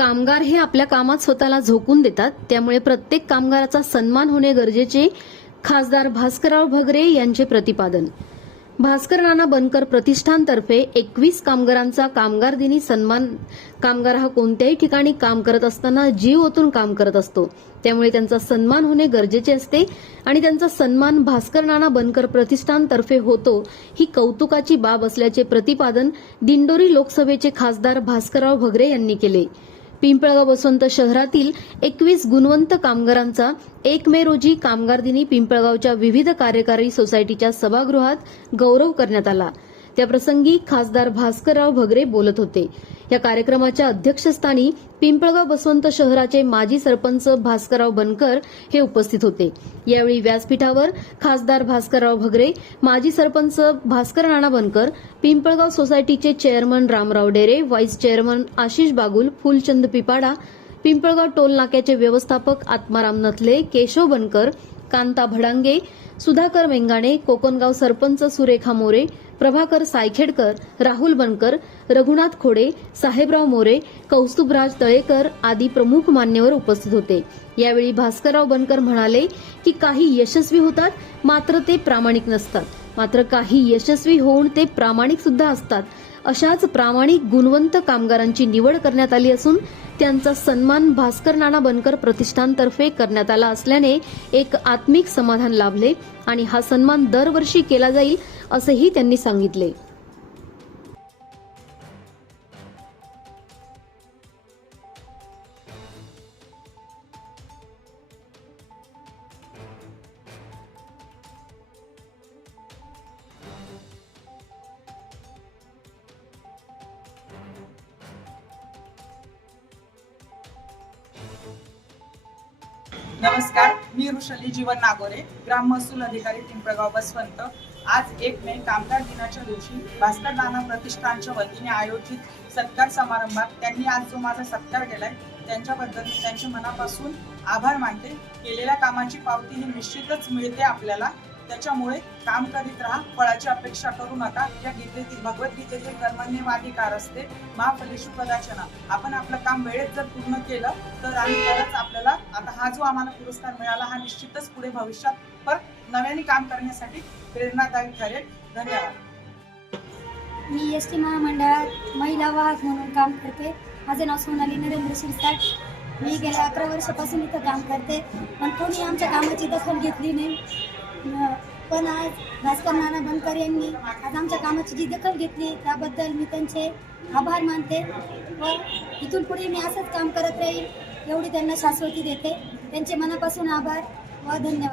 कामगार हे आपल्या कामात स्वतःला झोकून देतात. त्यामुळे प्रत्येक कामगाराचा सन्मान होणे गरजेचे. खासदार भास्करराव भगरे यांचे प्रतिपादन. भास्कर नाना बनकर प्रतिष्ठानतर्फे एकवीस कामगारांचा कामगार दिनी सन्मान. कामगार हा कोणत्याही ठिकाणी काम करत असताना जीव ओतून काम करत असतो. त्यामुळे त्यांचा सन्मान होणे गरजेचे असते आणि त्यांचा सन्मान भास्कर नाना बनकर प्रतिष्ठानतर्फे होतो ही कौतुकाची बाब असल्याचे प्रतिपादन दिंडोरी लोकसभेचे खासदार भास्करराव भगरे यांनी केले. पिंपळगाव वसंत शहरातील एकवीस गुणवंत कामगारांचा एक मे रोजी कामगार दिनी पिंपळगावच्या विविध कार्यकारी सोसायटीच्या सभागृहात गौरव करण्यात आला. त्याप्रसंगी खासदार भास्करराव भगरे बोलत होते. या कार्यक्रमाच्या अध्यक्षस्थानी पिंपळगाव बसवंत शहराचे माजी सरपंच भास्करराव बनकर हे उपस्थित होते. यावेळी व्यासपीठावर खासदार भास्करराव भगरे माजी सरपंच भास्कर राणा बनकर पिंपळगाव सोसायटीचे chairman Ramrao Dere vice chairman Ashish Bagul Phulchand Pipada Pimpalgaon toll नाक्याचे व्यवस्थापक आत्माराम नथले केशव बनकर कांता भडांगे सुधाकर मेंगाणे कोकणगाव सरपंच सुरेखा मोरे प्रभाकर सायखेडकर राहुल बनकर रघुनाथ खोडे साहेबराव मोरे कौस्तुभराज तळेकर आदी प्रमुख मान्यवर उपस्थित होते. यावेळी भास्करराव बनकर म्हणाले की काही यशस्वी होतात मात्र ते प्रामाणिक नसतात. मात्र काही यशस्वी होऊन ते प्रामाणिक सुद्धा असतात अशाच प्रामाणिक गुणवंत कामगारांची निवड करण्यात आली असून त्यांचा सन्मान भास्कर नाना बनकर प्रतिष्ठानतर्फे करण्यात आला असल्याने एक आत्मिक समाधान लाभले आणि हा सन्मान दरवर्षी केला जाईल असेही त्यांनी सांगितले. नमस्कार मी ऋषली जीवन नागोरे ग्राम महसूल अधिकारी पिंपळगाव बसवंत. आज एक मे कामगार दिनाच्या दिवशी भास्कर दाना प्रतिष्ठानच्या वतीने आयोजित सत्कार समारंभात त्यांनी आज जो माझा सत्कार केलाय त्यांच्याबद्दल मी त्यांचे मनापासून आभार मानते. केलेल्या कामाची पावती ही निश्चितच मिळते आपल्याला. त्याच्यामुळे काम करीत राहा फळाची अपेक्षा करू नका. या गीतेतील भगवद्गीतेचे वाधिकार असते महाफलेशु कदाचना आपण आपलं काम वेळेत जर पूर्ण केलं तर आम्ही तरच आपल्याला आता हा जो आम्हाला पुरस्कार मिळाला हा निश्चितच पुढे भविष्यात परत नव्याने काम करण्यासाठी प्रेरणादायी ठरेल. धन्यवाद. मी एस टी महामंडळात महिला वाहक म्हणून काम करते. माझे नाव सोनाली नरेंद्र शिरसाट. मी गेल्या अकरा वर्षापासून इथं काम करते. पण कोणी आमच्या कामाची दखल घेतली नाही. पण आज भास्कर नाना बनकर यांनी आज आमच्या कामाची जी दखल घेतली त्याबद्दल मी त्यांचे आभार मानते व इथून पुढे मी असंच काम करत राहील एवढी त्यांना शाश्वती देते. त्यांचे मनापासून आभार व धन्यवाद.